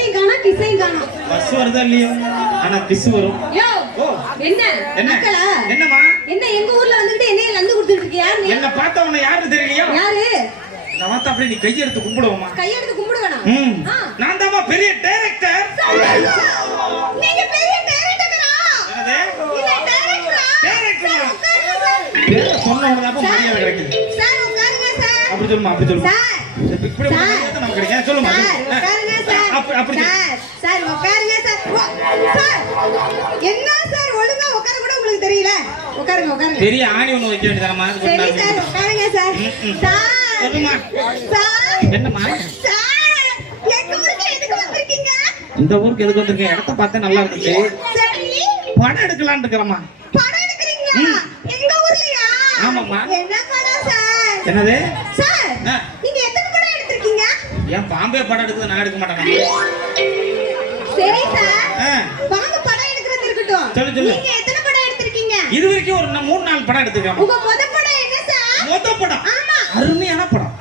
நேரத்துல ஒரு பஸ்ஸையும் காணா கிசையும் காணோம் பஸ் வருதா இல்லையோ? ஆனா பிஸ் வரும். யோ ஓ. என்ன? என்ன? மக்களா? என்னம்மா? என்ன எங்க ஊர்ல வந்துட்டு என்னைய லந்து கொடுத்துட்டு இருக்கியா? நீ என்ன பார்த்தவன யாருன்னு தெரியலையா? யாரு? நான் பார்த்தா அப்படியே நீ கையெடுத்து கும்பிடுவோமா கையெடுத்து கும்பிட வேணாம். ம். ஆ. நான் தாம்மா பெரிய டைரக்டர் நீங்க பெரிய டைரக்டரா என்னது? இல்ல டைரக்டரா டைரக்டரா உட்காருங்க சார். பேரை சொன்ன உடனே தான் மரியாதை கிடைக்குது. சார் உட்காருங்க சார். அப்படி சொல்லுமா அப்படி சார். இப்படி அப்படி சார் உட்காருங்க சார். என்ன சார் ஒழுங்கா உட்கார கூட உங்களுக்கு தெரியல? உட்காருங்க உட்காருங்க. பெரிய ஆணி ஒண்ணு வைக்க வேண்டியதானமா சரி சார் உட்காருங்க சார். சார் சொல்லுமா. சார் என்னம்மா? சார் எங்க ஊருக்கு எதுக்கு வந்திருக்கீங்க? இந்த ஊருக்கு எதுக்கு வந்திருக்கேன் இடத்த பார்த்தா நல்லா இருந்துச்சு. படம் எடுக்கலாம்னு இருக்கிறம்மா. படம் எடுக்கிறீங்களா? எங்க ஊர்லயா? ஆமாம்மா. என்ன படம் சார்? என்னது? சார் ஆ. நீங்க எத்தனை படம் எடுத்திருக்கீங்க ஏன் பாம்பே படம் எடுக்குது நான் எடுக்க மாட்டேன்? சரி சார் படம் எடுக்கிறது இருக்கட்டும். சொல்லு, சொல்லு. நீங்க எத்தனை படம் எடுத்திருக்கீங்க? இது வரைக்கும் ஒரு மூணு நாலு படம் எடுத்துருக்கேன். உங்க முத படம் என்ன சார் மொத்த படம். ஆமா. அருமையான படம்.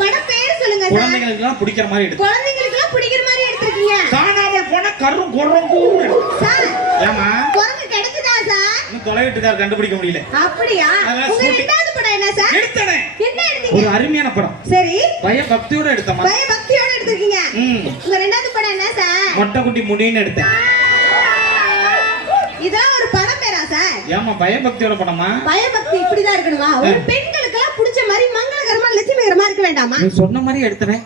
படம் பேர் சொல்லுங்க சார் குழந்தைங்களுக்கு எல்லாம் பிடிக்கிற மாதிரி எடுத்து. எல்லாம் பிடிக்கிற மாதிரி எடுத்திருக்கீங்க. காணாமல் போன கரும் குரம் சார் ஏமா குரங்கு கிடைச்சதா சார் இன்னும் தொலைவிட்டுக்கார் கண்டுபிடிக்க முடியல. அப்படியா? அதெல்லாம் உங்க shooting. ரெண்டாவது படம் என்ன சார்? எடுத்தனே. என்ன ஒரு அருமையான படம். சரி. பய பக்தியோட எடுத்தமா பயபக்தியோட எடுத்திருக்கீங்க. ம். உங்க ரெண்டாவது படம் என்ன சார்? மொட்டை குட்டி முடின்னு எடுத்தேன் ஒரு படம் பேரா சார்? ஏமா பயபக்தியோட படமா? பயபக்தி இப்படிதான் இருக்கணுமா? ஒரு பெண்களுக்கு எல்லாம் பிடிச்ச மாதிரி மங்களகரமா லட்சுமிகரமா இருக்க வேண்டாமா? நீ சொன்ன மாதிரி எடுத்தனே.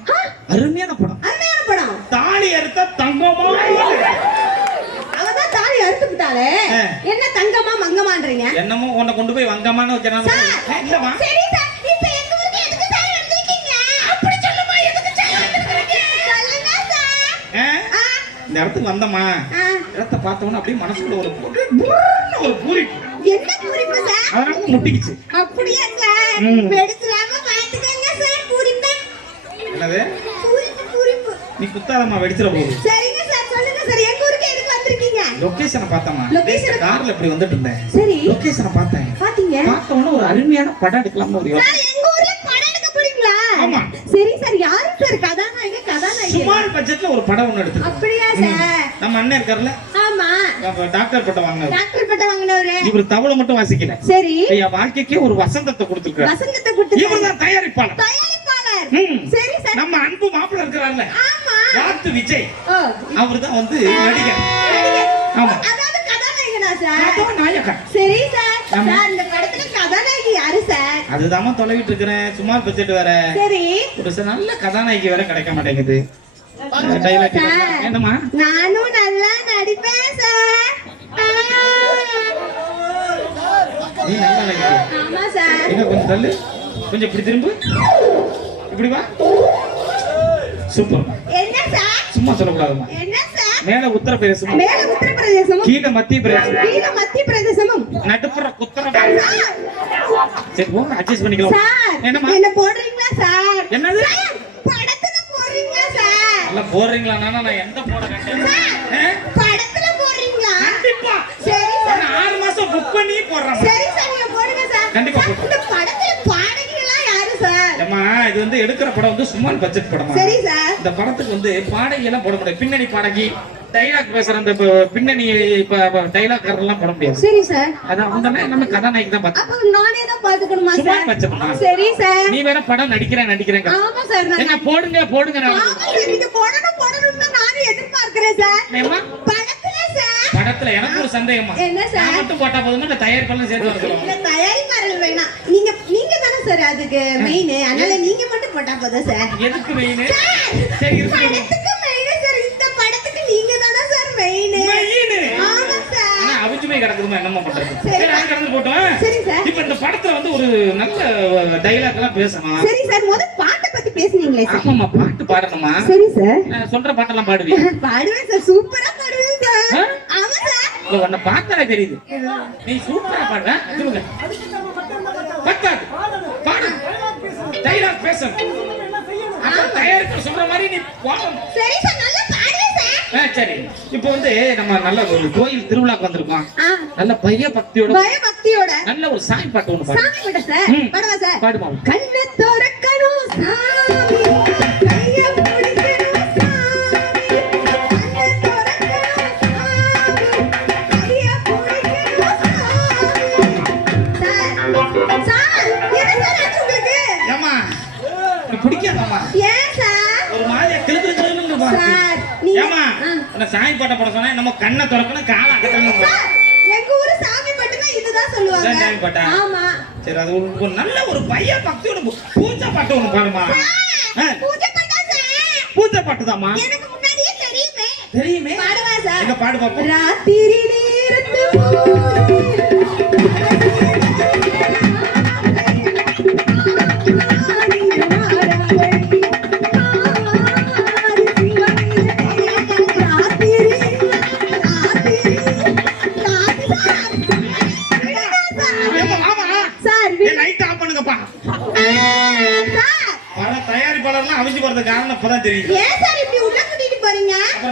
அருமையான படம். அருமையான படம். தாலி அறுத்த தங்கமா? தாலி அறுத்து விட்டாளே ஆ. என்ன தங்கமா மங்கமான்றீங்க? என்னமோ உன்னை கொண்டு போய் வங்கமான வச்சாங்க சார் இல்லமா சரி சார் இப்ப எங்க ஊருக்கு எதுக்கு சார் வந்திருக்கீங்க? அப்படி சொல்லுமா எதுக்கு சார் வந்திருக்கீங்க? சொல்லுங்க சார். இந்த இடத்துக்கு வந்தமா. இடத்த பார்த்தோன்னா அப்படியே மனசுக்குள்ள ஒரு புரு- புருன்னு ஒரு பூரிப்பு. என்ன குறிப்பு சார்? அதனால முட்டிக்குச்சு. அப்படியா சார்? ம். வெடிச்சிடாம பாத்துக்கங்க சார் குறிப்பு என்னது? குறிப்பு குறிப்பு நீ குத்தாதம்மா வெடிச்சிட போகுது. லொகேஷனை பார்த்தம்மா. Location- கார்ல இப்படி வந்துட்டு இருந்தேன் சரி. லொகேஷனை பார்த்தேன். பாத்தீங்க பார்த்த உடனே ஒரு அருமையான படம் எடுக்கலாம்னு ஒரு யோசனை. சார் எங்க ஊர்ல படம் எடுக்க போறீங்களா? ஆமா. சரி சார் யாரு சார் கதாநாயகன் கதாநாயகி? சுமார் பட்ஜெட்ல ஒரு படம் ஒண்ணு எடுத்து அப்படியா சார்? நம்ம அண்ணன் இருக்காருல்ல ஆமா. டாக்டர் பட்டம் வாங்கினது டாக்டர் பட்டம் வாங்கினவரு. இவர் தவளை மட்டும் வாசிக்கல. சரி. ஐயா வாழ்க்கைக்கே ஒரு வசந்தத்தை கொடுத்துருக்காரு. வசந்தத்தை கொடுத்து இவர் தான் தயாரிப்பாளர். தயாரிப்பாளர். சரி சார். நம்ம அன்பு மாப்பிள்ள இருக்கிறார்ல. ஆமா. வாத்து விஜய். ஓ. அவர் தான் வந்து நடிகர். அதாவது கதாநாயகனா சார் சரி சார். சார் இந்த படத்துல கதாநாயகி யாரு சார் தொலைவிட்டு இருக்கிறேன். சுமார் பட்ஜெட் வேற. சரி. ஒரு சில நல்ல கதாநாயகி வேற கிடைக்க மாட்டேங்குது. என்னம்மா? நானும் நல்லா நடிப்பேன் சார் நீ நல்லா நடிக்கிற. ஆமா சார் எங்க கொஞ்சம் தள்ளு. கொஞ்சம் இப்படி திரும்பு. இப்படி வா. சூப்பர் என்ன சார் சும்மா சொல்லக்கூடாதும்மா. என்ன சார் மேல உத்தரப்பிரதேசம் மேல உத்தரப்பிரதேசமும் கீழே மத்திய பிரதேசம். கீழ மத்திய பிரதேசமும். நடுப்புற குத்தர சார், போங்க அட்ஜஸ்ட் பண்ணிக்கலாம். சார் என்னம்மா? என்ன போடுறீங்களா சார்? என்னது? படத்துல போடுறீங்களா சார்? நல்லா போடுறீங்களா? நான் எந்த போட படத்துல போடுறீங்களா? கண்டிப்பா. சரி சார். நான் ஆறு மாசம் புக் பண்ணி போடுறேன் சரி சார் நீங்க போடுங்க சார். கண்டிப்பா. இந்த படத்துல பாடகிகளா யாரு சார்? ஏம்மா இது வந்து எடுக்கிற படம் வந்து சுமார் பட்ஜெட் படமா சரி சார். இந்த படத்துக்கு வந்து பாடகி எல்லாம் போட முடியாது. பின்னணி பாடகி. டைலாக் பேசுற அந்த பின்னணி இப்ப டைலாக் எல்லாம் போட முடியாது. சரி சார். அது அவங்க நம்ம கதாநாயகி தான் அப்ப நானே தான் பாத்துக்கணுமா சார்? வச்சுக்கணுமா? சரி சார். நீ வேற படம் நடிக்கிறேன் நடிக்கிறேன் ஆமா சார் நான் என்ன போடுங்க போடுங்க ஆமா சார் நீங்க போடணும் போடணும் தான் நானும் எதிர்பார்க்கிறேன் சார். படத்துல சார். படத்துல எனக்கு ஒரு சந்தேகமா என்ன சார்? நான் மட்டும் போட்டா போதுமா? இல்ல தயாரிப்பாளர் சேர்த்து வர சொல்லுவாங்க இல்ல தயாரிப்பாளர் வேணாம். நீங்க நீங்க தானே சார் அதுக்கு மெயின் அதனால நீங்க மட்டும் போட்டா போதும் சார். எதுக்கு மெயின் சார், சரி இருக்கு கிடக்குதுமா என்னம்மா பண்றது. சரி. சரி அது கடந்து போட்டோம். சரி சார் இப்ப இந்த படத்துல வந்து ஒரு நல்ல டைலாக் எல்லாம் பேசணும் சரி சார் முத பாட்டை பத்தி பேசுனீங்களே சார் ஆமாம்மா பாட்டு பாடணுமா சரி சார் சொல்ற பாட்டெல்லாம் பாடுவியா பாடுவேன் சார் சூப்பரா பாடுவேன் சார் ஆ? ஆமா சார் இல்ல, உன்னை பார்த்தாலே தெரியுது. நீ சூப்பரா பாடுற பத்தாது. பாடு. டைலாக் பேசணும். தயாரிப்பு சொல்ற மாதிரி நீ போகணும். சரி சார் சார். இப்போ வந்து நம்ம நல்ல ஒரு கோயில் திருவிழாக்கு வந்திருக்கோம். நல்ல பைய பக்தியோட பயபக்தியோட. நல்ல ஒரு சாமி பாட்டு சாமி கூட சார். பாடுமா? கண்ணை கண்ணை திறக்கணும் காலை அகட்டணும் எங்க ஊரு சாமி மட்டும்தான் இதுதான் சொல்லுவாங்க. சாமி பாட்டா? ஆமா. சரி அது ஒரு நல்ல ஒரு பைய பக்தியோட பூஜை பாட்டு ஒண்ணு பாடுமா? பூஜை சார்? பூஜை பாட்டு தாமா எனக்கு முன்னாடியே தெரியுமே. தெரியுமே? பாடுவா சார். எங்க பாடு பாப்போம் ராத்திரி நேரத்து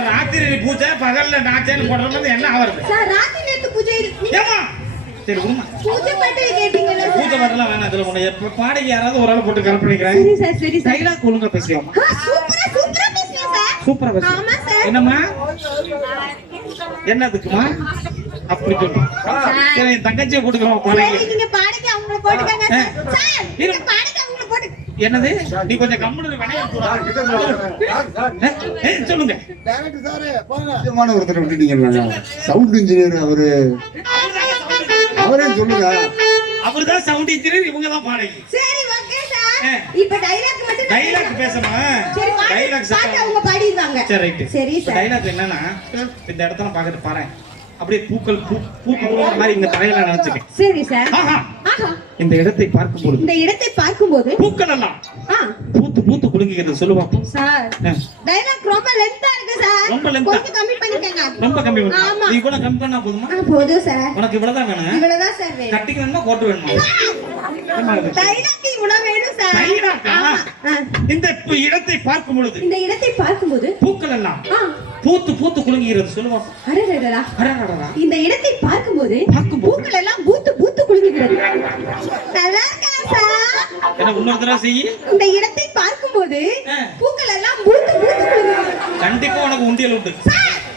ராத்திரி பூஜை பகல்ல நாச்சேன்னு போடுறது என்ன ஆவறது? சார் ராத்திரி நேரத்து பூஜை ஏமா சரி உண்மை பூஜை பற்றி கேட்டீங்கல்ல பூஜை பாட்டுலாம் வேணாம் இதுல உன்னை எப்ப பாடகி யாராவது ஒரு ஆள் போட்டு கரெக்ட் பண்ணிக்கிறேன் சரி சார் சரி சார். டைலாக் ஒழுங்கா பேசியாமா ஆ, சூப்பரா சூப்பரா பேசுறீங்க சார். சூப்பரா பேசு. ஆமா சார். என்னம்மா? என்னதுக்குமா? அப்படி சொல்லு. சரி. தங்கச்சியை கொடுக்குறோம் பாடகி நீங்க பாடுங்க அவங்கள போட்டுக்கங்க சார். ஆ. சார் நீங்க பாடுங்க அவங்கள போட்டு என்னது? நீ கொஞ்சம் கம்முனு சொல்லுங்க. முக்கியமான ஒருத்தரை விட்டுட்டீங்க சவுண்ட் இன்ஜினியர் அவரு. அவரே சொல்லுங்க. அவர்தான் சவுண்ட் இன்ஜினியர் இவங்க தான் பாடகி. இப்ப டைலாக் மட்டும் டைலாக் பேசணும். சரி டைலாக் அவங்க சரி ரைட்டு. சரி சார். டைலாக் என்னன்னா இந்த இடத்துல பாக்குறது பாரு அப்படியே பூக்கள் பூக்கு மாதிரி இந்த தலையில நினைச்சுக்க சரி சார். இந்த இடத்தை பார்க்கும் பொழுது இந்த இடத்தை பார்க்கும்போது பூக்கள் எல்லாம் பூத்து பூத்து குலுங்குகிறது. சொல்லு பாப்போம் சார். ஆ, டைலாக் ரொம்ப லென்த்தா இருக்கு சார். ரொம்ப ஆ? கொஞ்சம் கம்மி பண்ணிக்கங்க. ரொம்ப கம்மி பண்ணு. ஆமா. இவ்வளவு கம்மி பண்ணா போதுமா? போதும் சார். உனக்கு இவ்வளவுதான் வேணும் இவ்வளவுதான் சார் வேணும். கட்டிங் வேணுமா கோட்டு வேணுமா? டைலாக் இவ்வளவு வேணும் சார். இந்த இடத்தை பார்க்கும் பொழுது இந்த இடத்தை பார்க்கும்போது பூக்கள் எல்லாம் பூத்து பூத்து குலுங்குகிறது. சொல்லு பாப்போம் அடடடடா அடடடடா. இந்த இடத்தை பார்க்கும்போது பார்க்கும்போது? பூக்கள் எல்லாம் பூத்து பூத்து குலுங்குகிறது. நல்லா இருக்கா சார் என்ன இன்னொரு தடவை செய்யி? இந்த இடத்தை பார்க்கும்போது. பூக்கள் எல்லாம் பூத்து பூத்து குலுங்குகிறது. கண்டிப்பா உனக்கு உண்டியல் உண்டு.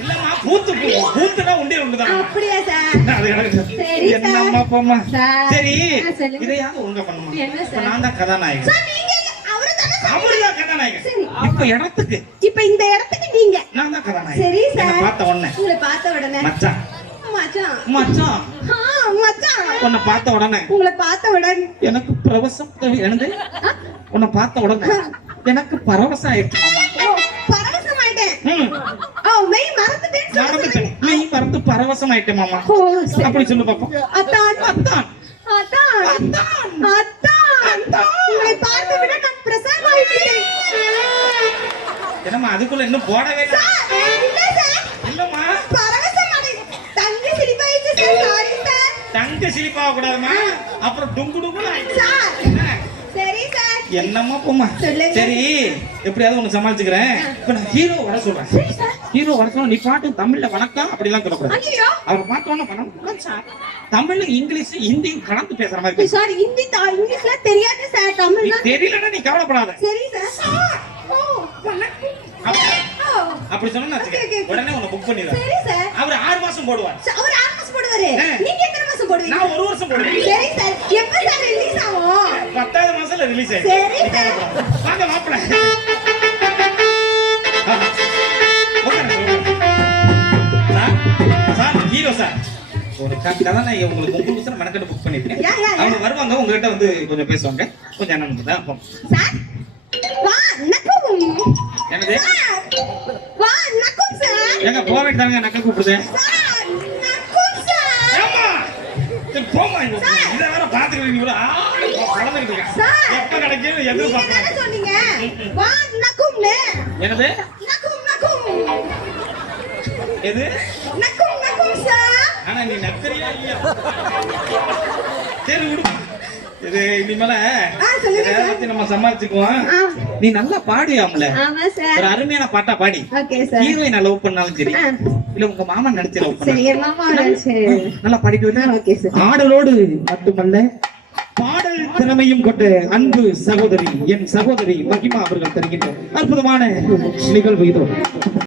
இல்லம்மா பூத்து பூ- பூத்துனா உண்டியல் உண்டுதான் அப்படியா சார்? அது எனக்கு சரி. என்னம்மா போம்மா. இதையாவது ஒழுங்கா பண்ணுமா? நான் தான் கதாநாயகன். அவரு தானே சார் அவருதான் கதாநாயகன். சரி. இப்ப இடத்துக்கு. இப்ப இந்த இடத்துக்கு நீங்க. நான் தான் கதாநாயகன். சரி பார்த்த உடனே. உங்களை பார்த்த உடனே. மச்சான். மச்சான். மச்சான். ஆ, மச்சான். உன்னை பார்த்த உடனே. உங்களை பார்த்த உடனே. எனக்கு பிரவசம் தேவை. என்னது? உன்னை பார்த்த உடனே. எனக்கு பரவசம் ஆயிடுச்சு மாமா. ஓ, பரவசமாயிட்டேன் ம், ஓ மெய் மறந்துட்டேன். நீ மறந்து பரவசம் ஆயிட்டேன் மாமா. அப்படி சொல்லு பாப்போம். அத்தான். அத்தான். அத்தான். அத்தான். உங்களை பார்த்து அதுக்குள்ள இன்னும் போடவே இல்லம்மா. தங்கி சிலிப்பாக கூடாதுமா அப்புறம் டுங்கு சார். என்னம்மா சொல்லுங்க. சரி எப்படியாவது ஒண்ணு சமாளிச்சுக்கிறேன். இப்ப நான் ஹீரோ வர சொல்றேன். ஹீரோ வர சொல்ல நீ பாட்டு தமிழ்ல வணக்கம் அப்படிலாம் சொல்லக்கூடாது. அவர் பார்த்தோன்னா வணக்கம் சார். தமிழ் இங்கிலீஷ் ஹிந்தியும் கலந்து பேசுற மாதிரி. சார் ஹிந்தி இங்கிலீஷ்ல தெரியாது சார். தமிழ் நீ தான் தெரியலன்னா நீ கவலைப்படாத. சரி சார். அப்படி சொன்னா. உடனே உன்னை புக் பண்ணிடுவார் சரி சார் அவர் ஆறு மாசம் போடுவார். சார், அவர் ஆறு மாசம் போடுவாரு. நீங்க எத்தனை மாசம் போடுவீங்க? நான் ஒரு வருஷம் போடுவேன். சரி சார் எப்ப சார் ரிலீஸ் ஆகும்? பத்தாவது மாசம்ல ரிலீஸ் சரி, ஆயிடுச்சு. சார். வாங்க மாப்பிள்ள சார் ஹீரோ சார் ஒரு கதாநாயகி உங்களுக்கு முப்பது வருஷம் மெனக்கெட்டு புக் பண்ணிருக்கேன். அவங்க வருவாங்க உங்ககிட்ட வந்து கொஞ்சம் பேசுவாங்க. கொஞ்சம் என்ன தான் சார் வா நக்கும் என்னது? வா நக்கும் சார் எங்க போவேன் தாங்க நக்கல் கூப்பிடுதேன் சார். நக்கும் சார் சரி, இங்க. இதை வேற பாத்துக்கிட்டு நீ ஒரு ஆளு வளர்ந்துகிட்டு இருக்க. சார். எப்ப நீங்க எதிர்பார்க்கறேன். தானே சொன்னீங்க? வா நக்கும்னு என்னது? நக்கும் நக்கும் எது? நக்கும் நக்கும் சார். ஆனா நீ நக்கறியா இல்லையா? சரி விடு. இது இனிமேல நம்ம சமாளிச்சுக்குவோம். நீ நல்லா சார். ஒரு அருமையான பாட்டா பாடி. ஹீரோயினை லவ் பண்ணாலும் சரி. இல்ல உங்க மாமன் நடிச்சு லவ் பண்ணாலும் நல்லா பாடிட்டு ஆடலோடு மட்டுமல்ல பாடல் திறமையும் கொண்ட அன்பு சகோதரி என் சகோதரி மகிமா அவர்கள் தருகின்ற அற்புதமான நிகழ்வு இதோ.